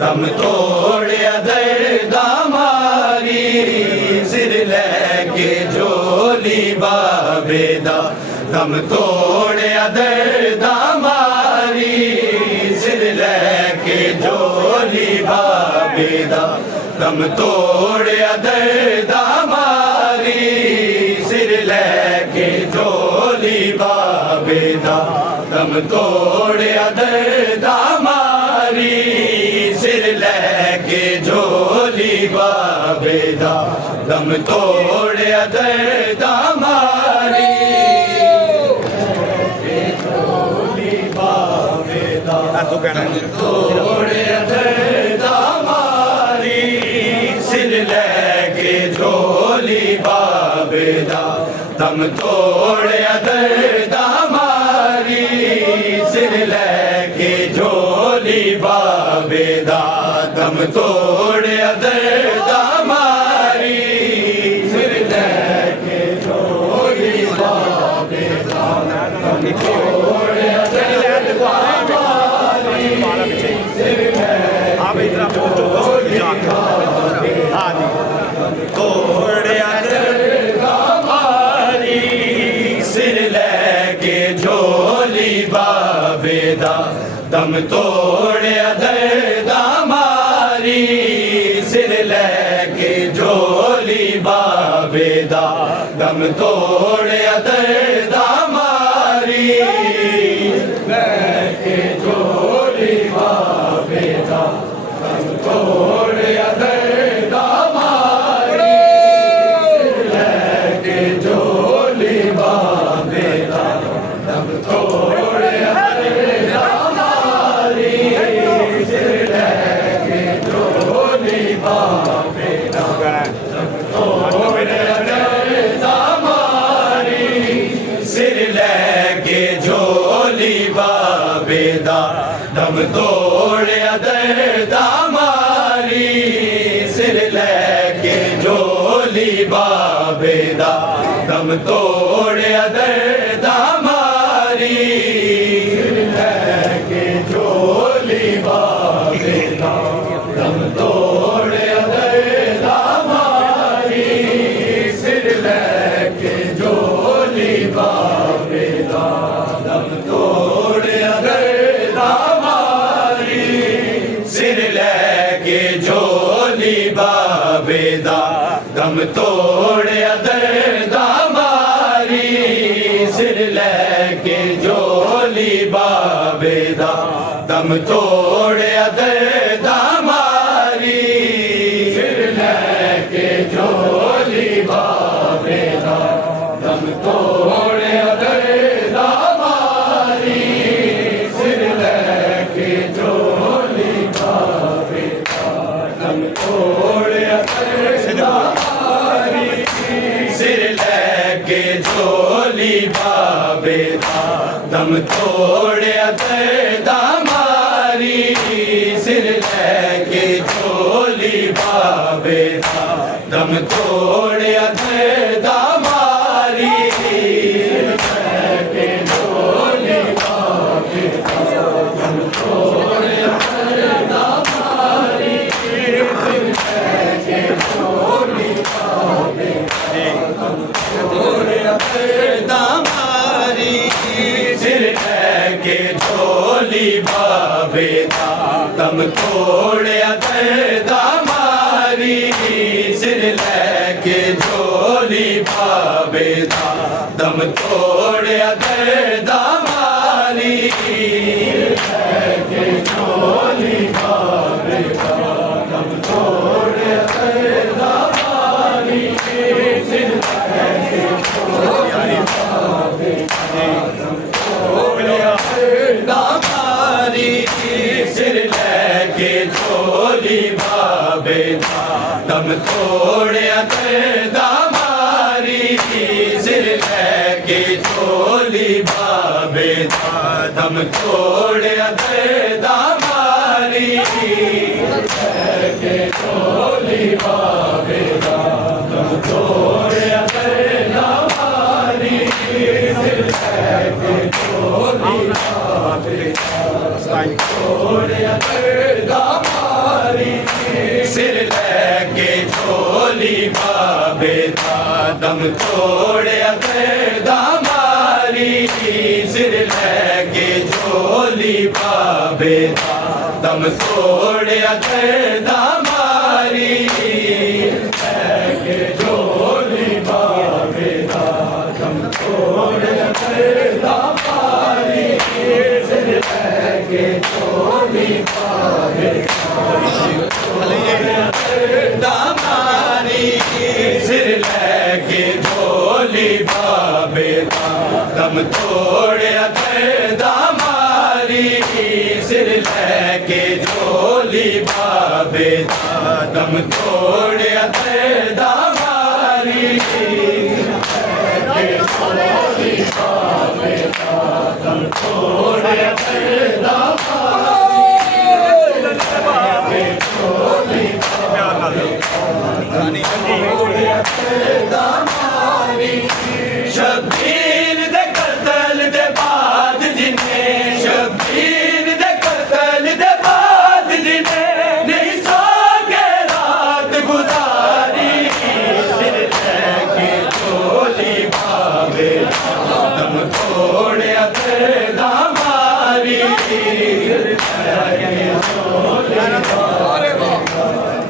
दम तोड़िया दर्द मारी सिर लेके झोली बाबेदा दम तोड़िया दर्द मारी सिर लेके झोली बाबेदा दम तोड़िया दर्द मारी सिर लेके झोली बाबेदा दम तोड़िया दर्द मारी सिर लेके झोली बाबेदा दम तोड़िया दर्द मारी झोली बाबेदा दम तोड़िया दर्द मारी सिर लेके झोली बाबेदा दम तोड़िया दर्द मारी सिर लेके झोली बाबेदा दम तोड़िया दर्द मारी सिर लेके झोली बाबेदा दम तोड़िया दर्द मारी सिर लेके झोली बाबेदा तोड़िया दर्द मारी सिर लेके झोली बाबेदा दम तोड़िया दर्द मारी सिर लेके झोली बाबेदा दम तोड़िया दर्द मारी लेके झोली बाबेदा दम तोड़िया दर्द मारी लेके झोली बाबेदा दम तोड़िया दम तोड़िया दर्द मारी सिर लेके झोली बाबेदा दम तोड़िया दर्द मारी सिर लेके झोली बाबेदा दम तोड़िया दर्द मारी सिर लेके झोली बाबेदा दम तोड़िया दर्द मारी सिर लेके झोली बाबेदा दम तोड़िया दर्द मारी सिर लेके झोली बाबेदा दम तोड़िया दर्द मारी सिर लेके झोली बाबेदा दम तोड़िया दर्द मारी सिर लेके झोली बाबेदा दम तोड़िया दर्द मारी सिर लेके झोली बाबेदा दम तोड़िया दर्द मारी सिर लेके झोली बाबेदा दम तोड़िया दर्द मारी सिर लेके झोली बाबेदा दम तोड़िया दर्द मारी सिर लेके झोली बाबेदा दम तोड़िया दर्द मारी सिर लेके झोली बाबेदा दम तोड़िया दर्दा मारी सिर लैके झोली बाबे दा दम तोड़िया दर्दा मारी लैके झोली बाबे दा दम तोड़िया दर्दा मारी सिर लैके झोली बाबे दा दम तोड़िया दर्दा मारी सिर लैके झोली बाबे दा दम तोड़िया दर्दा मारी सिर लैके झोली बाबे दा दम तोड़िया दर्दा मारी लैके झोली बाबे दा दम तोड़िया दर्दा मारी सिर लैके झोली बाबे तोड़िया दर्दा मारी सिर लैके झोली बाबे दा दम तोड़िया दर्दा मारी सिर लैके झोली बाबे दा दम तोड़िया दर्दा मारी लैके झोली बाबे दा दम तोड़िया दर्दा मारी सिर लैके झोली बाबे दर्दा मारी सिर लैके झोली बाबे दा दम तोड़िया दर्दा मारी सिर लैके झोली बाबे दा दम तोड़िया दर्दा मारी झोली बाबे दा दम तोड़िया दर्दा शबीर दे कतल दे बाद जिन्हें शबीर दे कतल दे बाद जिन्हें नहीं सो के रात गुजारी सिर लैके झोली बाबे दम तोड़िया दर्दा मारी सिर लैके झोली बाबे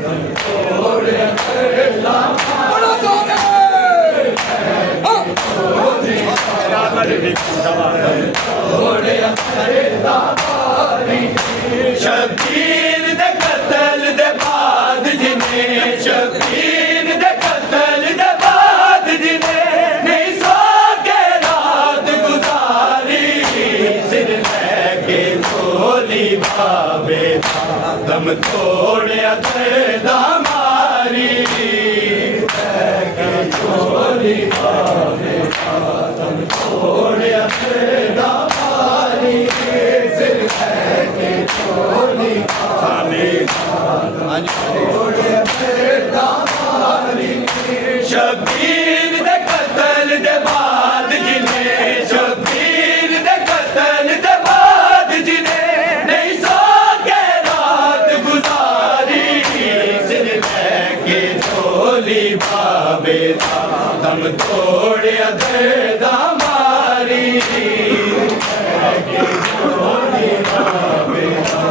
दम तोड़िया दर्दा शबीर दे कतल दे बाद जिन्हें शबीर दे कतल दे बाद जिन्हें नहीं सो के रात गुजारी सिर लैके झोली बाबे दा दम तोड़िया दर्दा मारी लैके झोली बाबे दा दम तोड़िया दर्दा मारी सिर लैके झोली बाबे दा दम तोड़िया दर्दा मारी शबीर दे कतल दे बाद जिन्हें शबीर दे कतल दे बाद जिन्हें नहीं सो के रात गुजारी सिर लैके झोली बाबे दा दम तोड़िया दर्दा मारी लैके झोली बाबे दा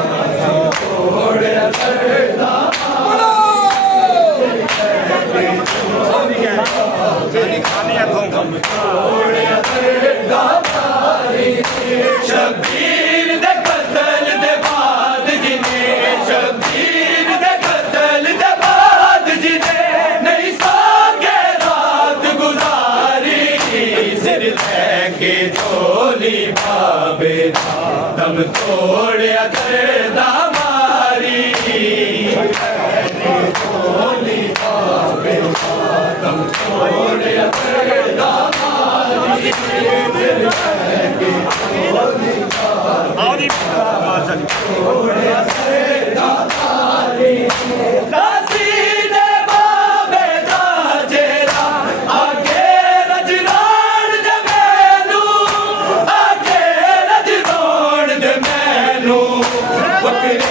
दम तोड़िया दर्दा शबीर दे कतल दे बाद जिन्हें शबीर दे कतल दे बाद जिन्हें नहीं सो के रात गुजारी सिर लैके झोली बाबे दा दम तोड़िया दर्दा मारी झोली बाबे दा दम तोड़िया दर्दा मारी सिर लैके झोली बाबे तोड़िया दर्दा मारी दासी दे बाबे दा जेरा आगे रजरान दे मैनू आगे रजरान दे मैनू बकरी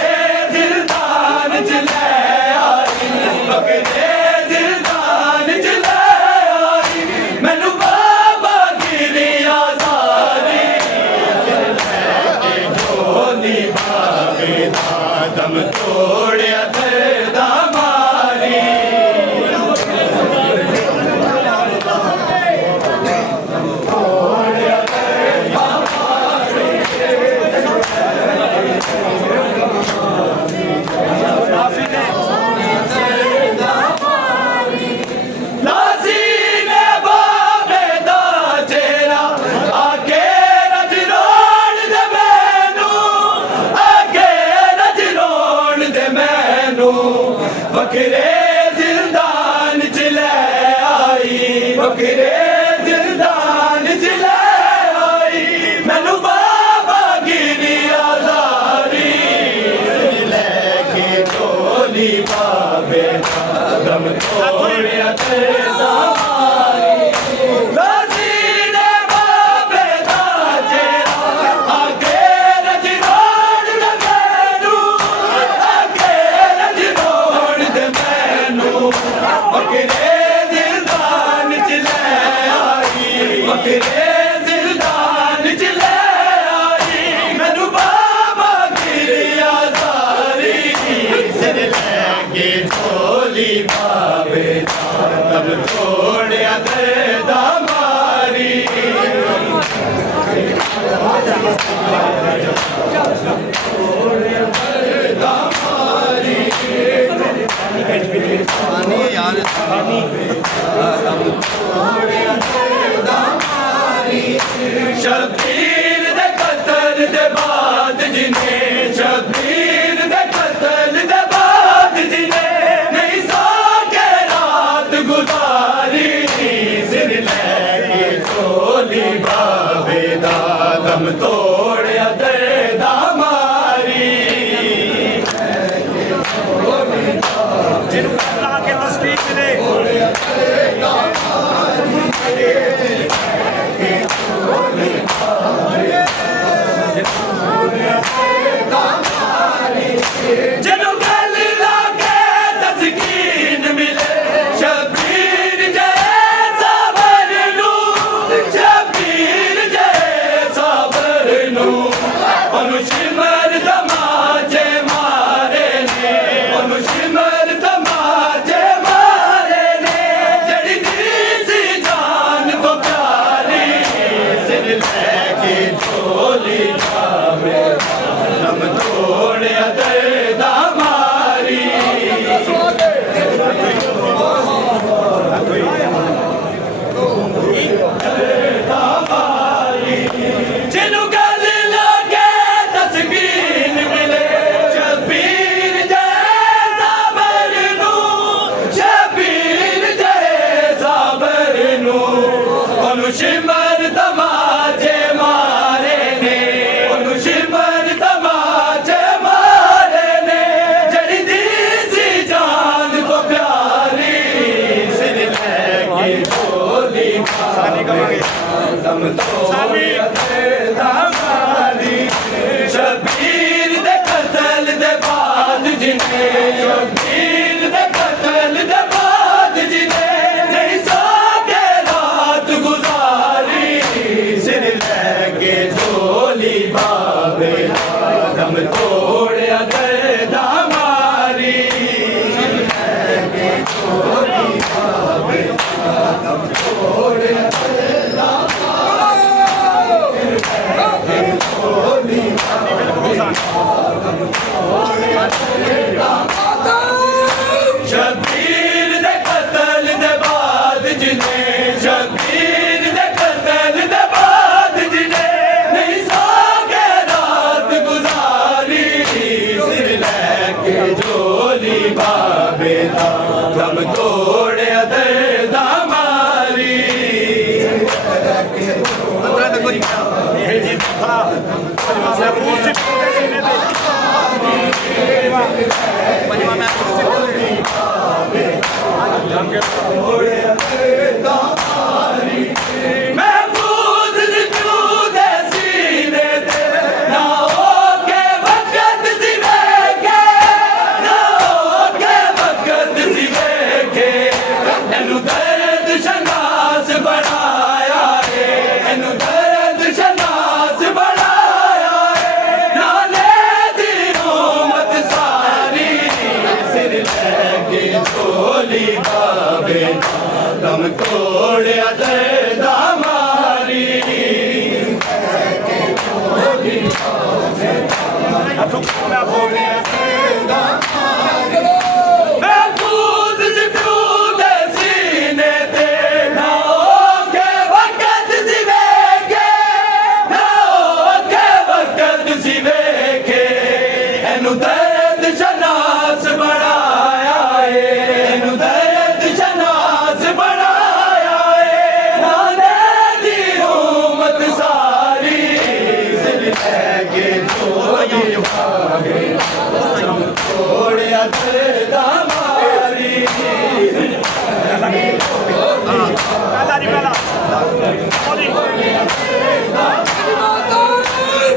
तोड़िया दर्दा मारी बकरे जिंदान चले आई बकरे जिंदान चले आई मैनू बाबा गिरी आजारी लेके टोली बाबे दम तोड़िया दर्दा तोड़िया दर्दा मारी शबीर दे कतल दे बाद जिन्हें शबीर दे कतल दे बाद जिन्हें नहीं सो के रात गुजारी सिर लेके चोली बाबे दा दम तोड़िया दर्दा मारी जिन्हों अल्लाह के तस्बीह मिले जिन्हों गल लाके तस्कीन मिले शबीर जैसा बरनू शबीर जैसा बरनू अनुशिमर तमाचे मारे ने अनुशिमर तमाचे मारे ने जड़ी सी जान को प्यारी सिर लेके चोली जावे दम तोड़िया दर्दा मारी जिन्हों गल लागे तस्कीन मिले शबीर जैसा बरनू शबीर जैसा बरनू अनुशिमर तमाचे मारे ने अनुशिमर तमाचे मारे ने जड़ी सी जान को प्यारी सिर लेके चोली दम तोड़िया दर्दा मारी शबीर दे कतल दे बाद जिन्हें शबीर दे कतल दे बाद जिन्हें नहीं सो के रात गुजारी सिर लेके चोली बाबे दम तोड़िया दर्दा मारी चोली बाबे दम तोड़िया दर्दा शबीर दे कतल दे बाद जिन्हें शबीर दे कतल दे बाद जिन्हें नहीं सो के रात गुजारी सिर लेके चोली बाबे दा दम तोड़िया दर्दा मारी महफूज जितूद सीने ते ना हो के वक्त सिवेगे ना हो के वक्त सिवेगे एनु दर्द शनास बढ़ाया है एनु दर्द शनास बढ़ाया है नाले दी उम्मत सारी ਤੋੜਿਆ ਦਰਦਾ ਮਾਰੀ महफूज जितू दे सीने ते ना होके वक्त सिवेगे ना होके वक्त सिवेगे एनु दर्द शनास बनाया है एनु दर्द शनास बनाया है नाने दी उम्मत सारी सिर लगे चोरी भागे ਤੋੜਿਆ ਦਰਦਾ ਮਾਰੀ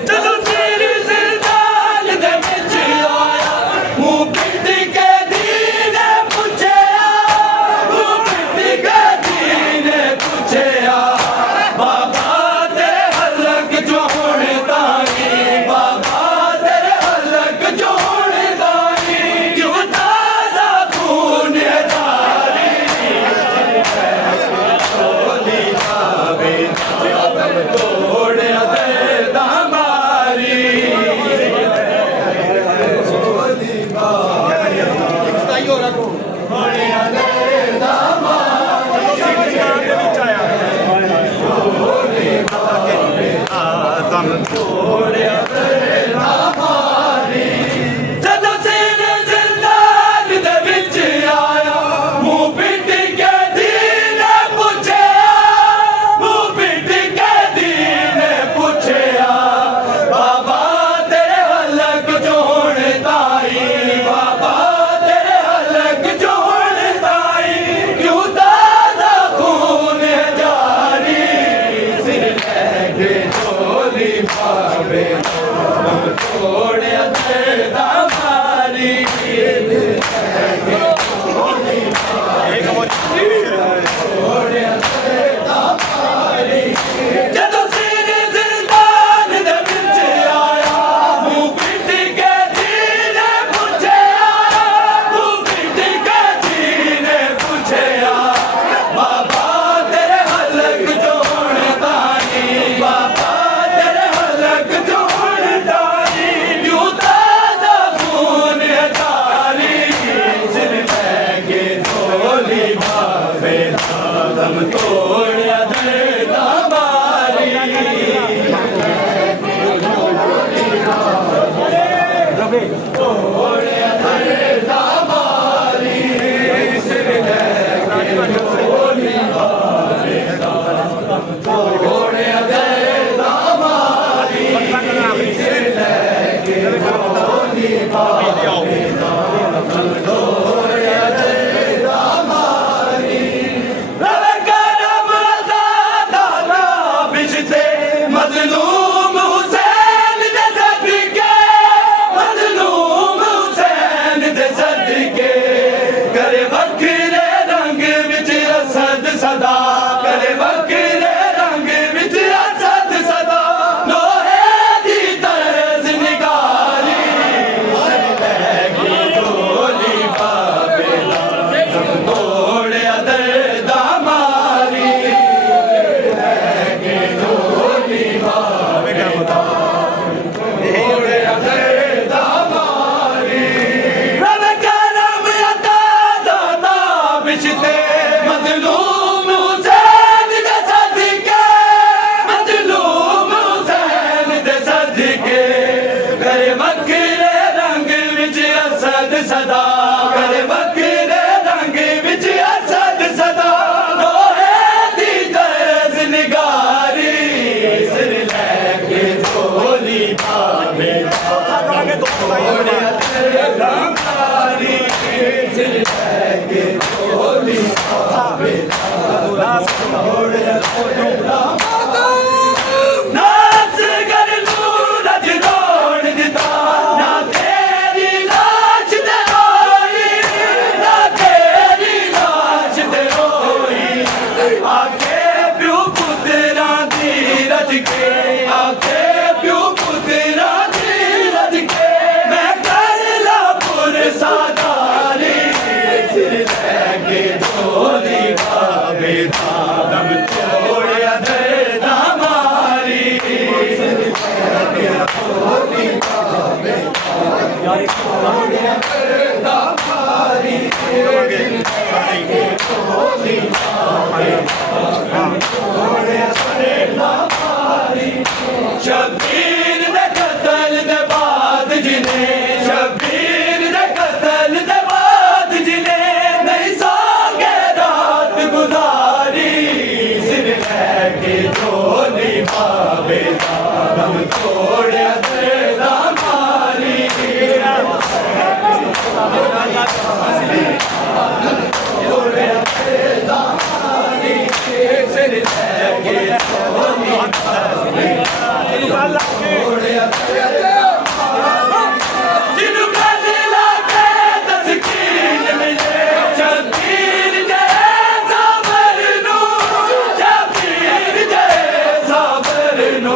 ਜਦੋਂ ਸਿਰ ਜ਼ਿੰਦਾਨ ਦੇ ਵਿੱਚ ਆਇਆ ਮੂੰਹ ਪਿੱਟ ਕੇ ਦੀਨੇ ਪੁੱਛਿਆ ਮੂੰਹ ਪਿੱਟ ਕੇ ਦੀਨੇ ਪੁੱਛਿਆ ਬਾਬਾ ਤੇਰੇ ਹਲਕ ਚੋਂ ਹੁਣ ਤਾਈ ਬਾਬਾ ਤੇਰੇ ਹਲਕ ਚੋਂ ਤੋੜਿਆ ਦਰਦਾ ਮਾਰੀ ਤੋੜਿਆ ਦਰਦਾ ਮਾਰੀ ਜਦੋਂ ਸਿਰ ਜ਼ਿੰਦਾਨ ਦੇ ਵਿੱਚ ਆਇਆ ਮੂੰਹ ਪਿੱਟ ਕੇ ਦੀਨੇ ਪੁੱਛਿਆ ਮੂੰਹ ਪਿੱਟ ਕੇ ਦੀਨੇ ਪੁੱਛਿਆ ਬਾਬਾ ਤੇਰੇ ਹਲਕ ਚੋਂ ਹੁਣ ਤਾਈ ਬਾਬਾ ਤੇਰੇ ਹਲਕ ਚੋਂ ਹੁਣ ਤਾਈ ਕਿਉਂ ਤਾਜ਼ਾ ਖੂਨ ਜਾਰੀ ਸਿਰ ਲੈ ਕੇ ਝੋਲੀ ਪਾਵੇ ਤੋੜਿਆ ਦਰਦਾ ਮਾਰੀ ਜਦੋਂ ਸਿਰ ਜ਼ਿੰਦਾਨ ਦੇ ਵਿੱਚ ਆਇਆ ਮੂੰਹ ਪਿੱਟ ਕੇ ਦੀਨੇ ਪੁੱਛਿਆ ਮੂੰਹ ਪਿੱਟ ਕੇ ਦੀਨੇ ਪੁੱਛਿਆ ਬਾਬਾ ਤੇਰੇ ਹਲਕ ਚੋਂ ਹੁਣ ਤਾਈ ਬਾਬਾ ਤੇਰੇ ਹਲਕ ਚੋਂ ਹੁਣ ਤਾਈ ਕਿਉਂ ਤਾਜ਼ਾ ਖੂਨ ਜਾਰੀ ਸਿਰ ਲੈ ਕੇ ਝੋਲੀ ਭਾਵੇ ਦਮ ਤੋੜਿਆ ਦਰਦਾ ਮਾਰੀ ਤੋੜਿਆ ਦਰਦਾ ਮਾਰੀ ਸਿਰ ਲੈ ਕੇ ਝੋਲੀ ਭਾਵੇ ਤੋੜਿਆ ਦਰਦਾ ਮਾਰੀ ਸਿਰ ਲੈ ਕੇ ਝੋਲੀ ਭਾਵੇ ਤੋੜਿਆ ਦਰਦਾ ਮਾਰੀ ਰਵੇ ਕਰਮ ਦਾਦਾ ਨਾ ਬਿਸ਼ਤੇ ਮਜ਼ਲੂਮ ਹੁਸੈਨ ਦੇ ਸਦਕੇ ਮਜ਼ਲੂਮ ਹੁਸੈਨ ਦੇ ਸਦਕੇ ਕਰੇ ਵੱਖਰੇ ਰੰਗ ਵਿੱਚ ਅਸਦ ਸਦਾ ਕਰੇ ਵੱਖਰੇ ਰੰਗ ਵਿੱਚ ਅਸਦ ਸਦਾ ਲੋਹੇ ਦੀ ਤਰਜ਼ ਨਿਗਾਰੀ ਲੈ ਕੇ ਝੋਲੀ ਪਾਵੇ ਤੋੜਿਆ ਦਰਦਾ ਮਾਰੀ ਲੈ ਕੇ ਝੋਲੀ ਪਾਵੇ ਤੋੜਿਆ ਦਰਦਾ ਮਾਰੀ ਰਵੇ ਕਰਮ ਅਤਾ ਦਾਤਾ जिन्हों गल लाके तस्कीन मिले शबीर जय साबर नू शबीर जय साबर नू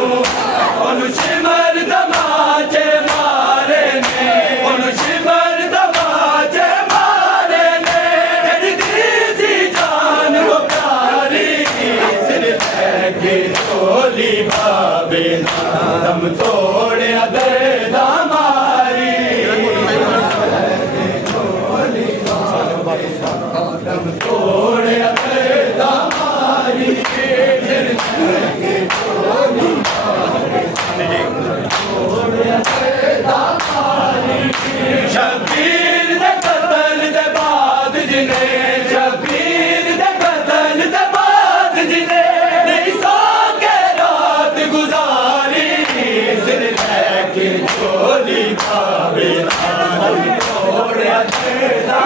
ओनु शिमर दमाचे मारे ने ओनु शिमर दमाचे मारे ने तेरी दी जान वो प्यारी सिर लेके चोली बाबे दम तोड़े दर्दा मारी दम तोड़े दर्दा मारी सिर लेके चोली शबीर दे कतल दे बाद जिने शबीर दे कतल दे बाद जिने नहीं सो के रात गुजारी सिर लेके चोली बाबे तोड़े तेरा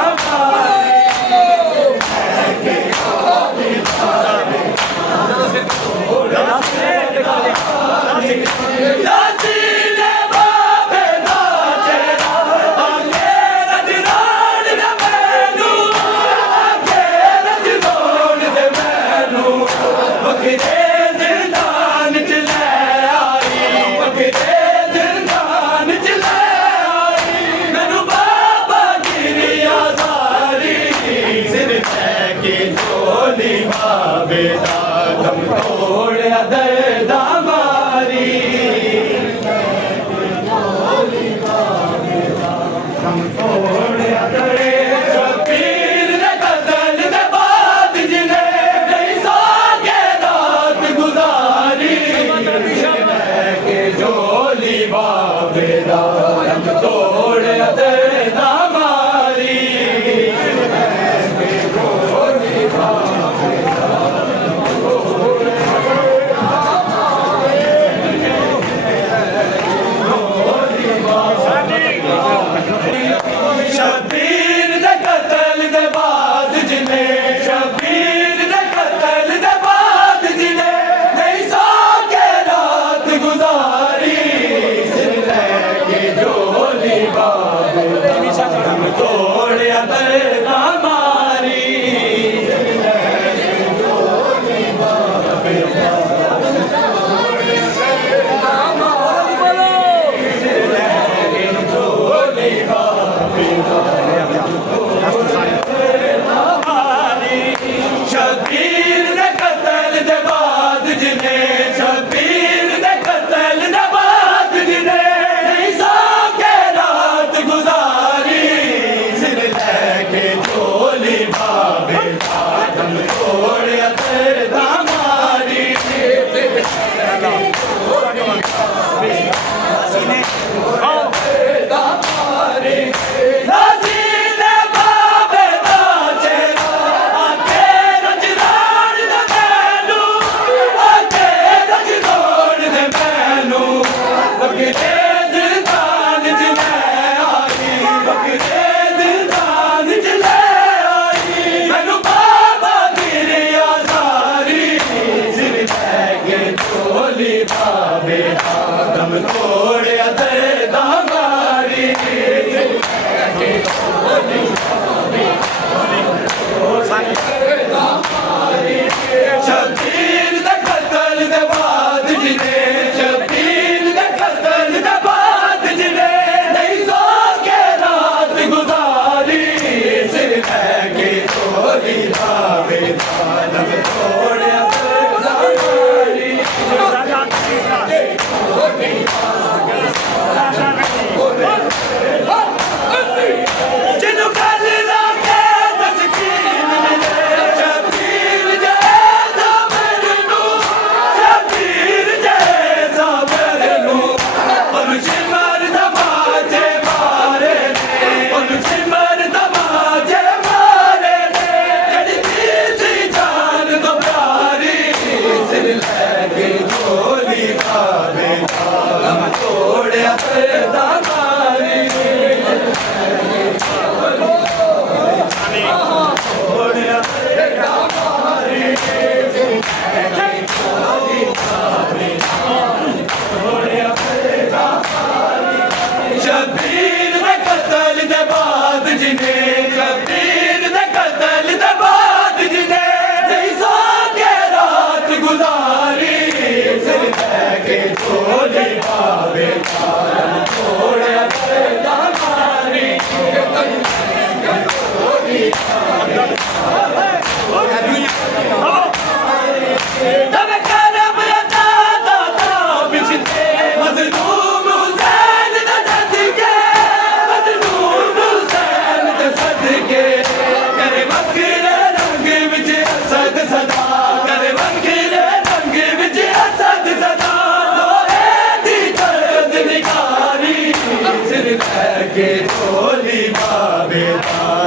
लासीले बाबे नाचे आगे रजरान दे मैनू आगे रजरान दे मैनू बखरे जिंदान च ले आई बखरे जिंदान च ले आई मैनू बाबा गिरिया सारी सिर लेके चोली बाबे दा दम तोड़िया दर्दा मारी दम तोड़िया शबीर दे कतल दे बाद जिने नहीं सो के रात गुजारी के झोली बाबे दा दम तोड़िया दर्दा मारी झोली बाबे दा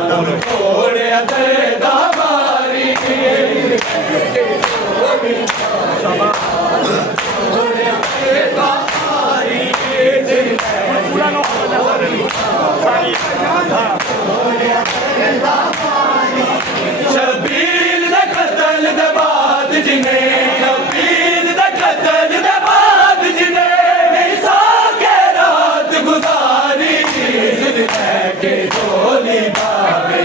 दम तोड़िया दर्दा मारी शबीर दा कतल दे बाद जिने शबीर दा कतल दे बाद जिने नहीं साके रात गुजारी जिद के झोली बाबे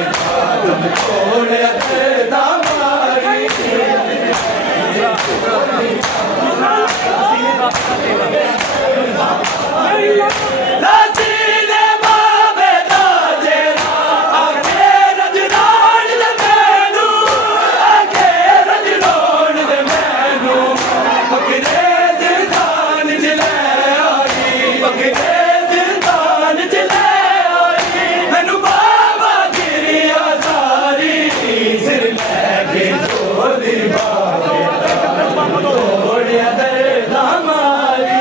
दम तोड़िया दर्दा मारी लासीने बाबे दा जेरा आखे रजनान दे मैनू आखे रजनान दे मैनू पकड़े जिंदान च ले आई पकड़े जिंदान च ले आई मैनू बाबा गिरिया सारी सिर लैके झोली बाबे तोड़िया दर्दा मारी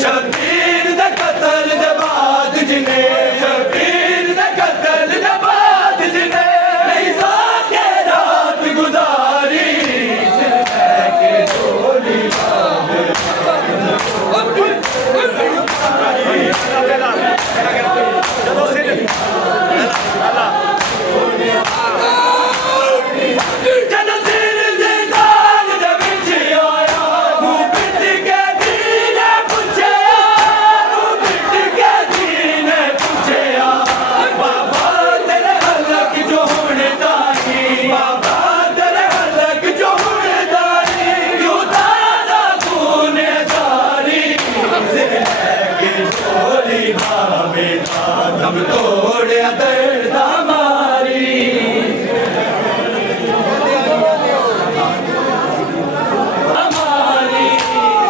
शबीर दा कतल दे बाद जिने शबीर दा कतल दे बाद जिने नहीं साके रात गुजारी सिर लैके झोली बाबे जद सिर जिंदान दे विच आया मुंह पिट के दीने पुछया मुंह पिट के दीने पुछया बाबा तेरे हलक जो हुण दानी बाबा तेरे हलक जो हुण दानी क्यों दादा खून जारी सिर लैके झोली बाबे दा दम तोड़िया दर्दा मारी हमारी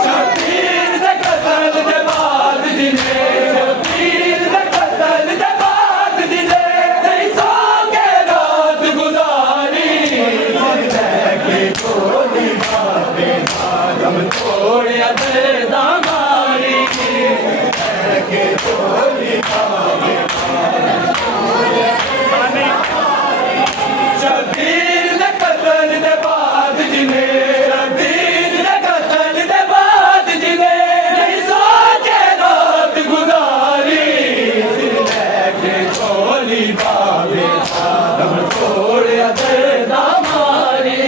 शबीर दे कतल दे बाद जिने शबीर दे कतल दे बाद जिने नहीं साके रात गुजारी सिर लैके झोली बाबे दा दम तोड़िया दर्दा मारी लैके झोली बाबे शबीर दे कतल दे बाद जिने शबीर दे कतल दे बाद जिने नहीं साके रात गुजारी सिर लैके झोली बाबे दा दम तोड़िया दर्दा मारी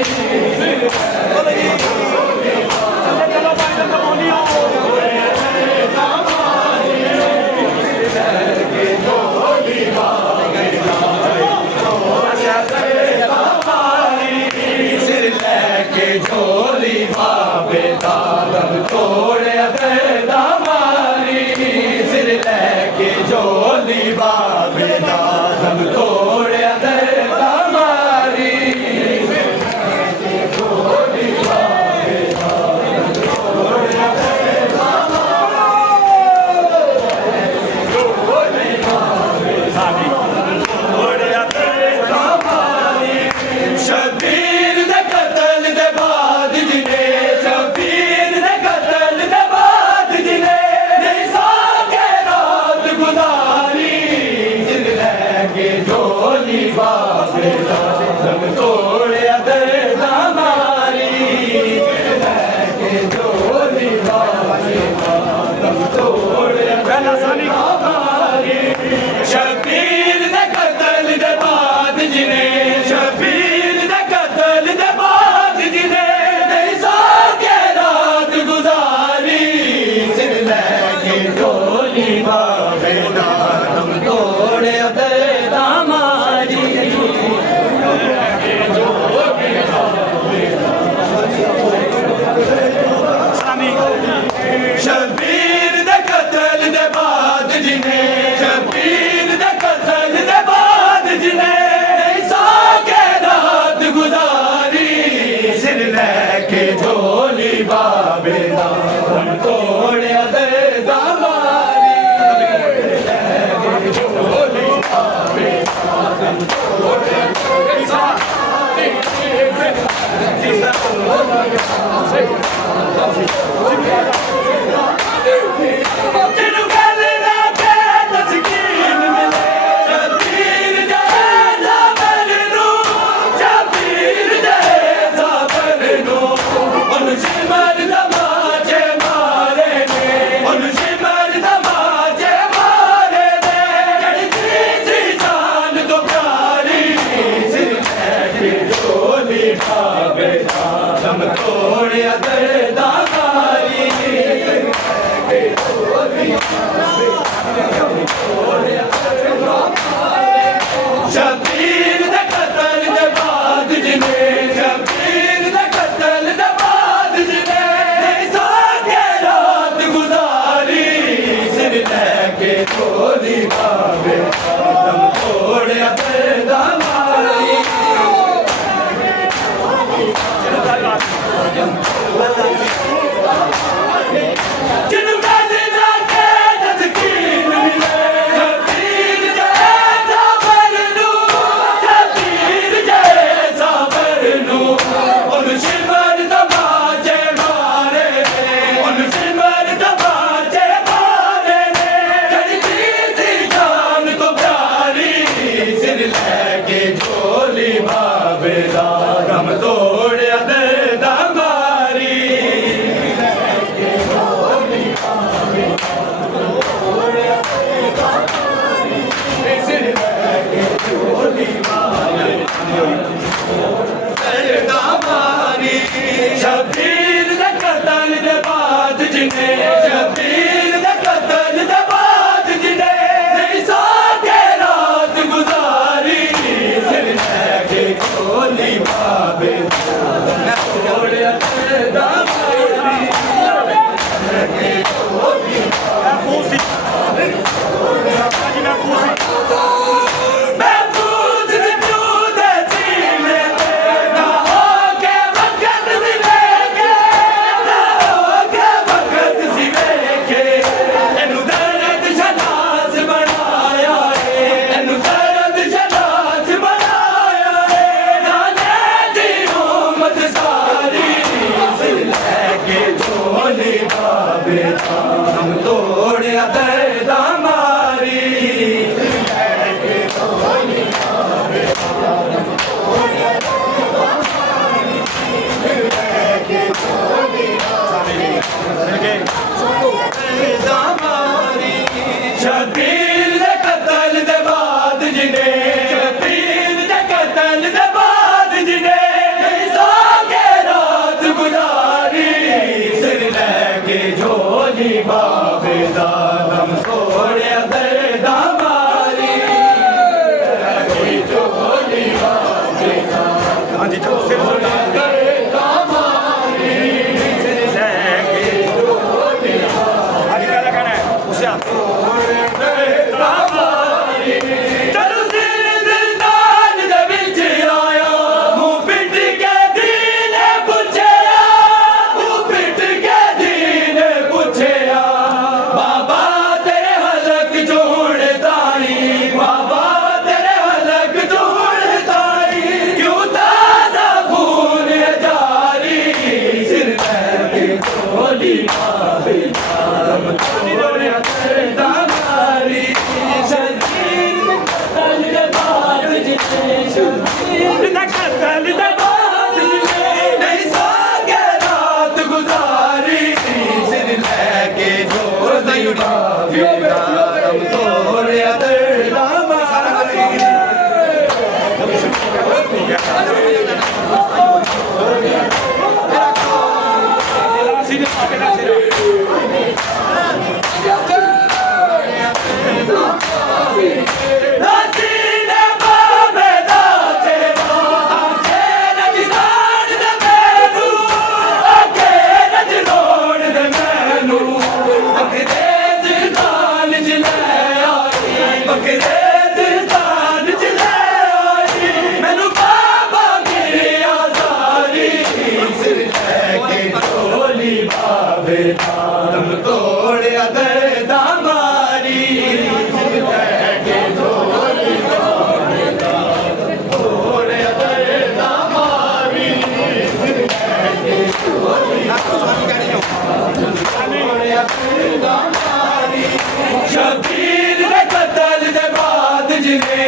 सिर लैके झोली बाबे दा दम तोड़िया दर्दा मारी सिर लैके झोली बाबे दा दम तोड़िया दर्दा मारी शबीर दे कतल दे बाद जिने शबीर दे कतल दे बाद जिने नहीं साके रात गुजारी सिर लैके झोली बाबे दा दम तोड़िया दर्दा मारी सिर लैके झोली बाबे दा दम तोड़िया दर्दा मारी शबीर दे कतल दे बाद जिने शबीर दे कतल दे बाद जिने नहीं साके रात गुजारी सिर लैके झोली बाबे दा दम तोड़िया दर्दा मारी शबीर दे कतल दे बाद जिने शबीर दे कतल दे बाद जिने नहीं साके रात गुजारी सिर लैके झोली बाबे दा दम तोड़िया दर्दा मारी झोली बाबे दा दम तोड़िया दर्दा दम तोड़िया दर्दा मारी शबीर दे कतल दे बाद जिने शबीर दे कतल दे बाद जिने सागे रात गुजारी सिर लेके झोली बाबे दा दम तोड़िया दर्दा मारी झोली बाबे दा हाँ जी चलो सिर दर्दा मारी सिर लेके झोली आगे क्या लगाना है उसे आप चलो जिंदान दे विच आया मुंह पिट के दीन पुछया मुंह पिट के दीन पुछया बाबा तेरे हलक जोड़ ताई बाबा तेरे हलक जोड़ ताई क्यों ताजा खून जारी सिर लेके झोली बाबे दम तोड़िया दर्दा मारी शबीर दे कतल दे बाद जिने शबीर दे कतल दे बाद जिने नहीं सागे रात गुजारी सिर लेके झोली बाबे दम तोड़िया दर्दा मारी नासीने बाबे दा तेरा आखे नजरान दे मैनू आखे नजरान दे मैनू अंग्रेज दान च ले आई अंग्रेज दान च ले आई मैनू बाबा मेरी आजारी सिर लेके झोली बाबे दा दम तोड़िया दर्दा मारी सिर लेके झोली बाबे दा तोड़िया दर्दा मारी सिर लेके झोली तोड़िया दर्दा मारी शबीर दे कतल दे बाद जिने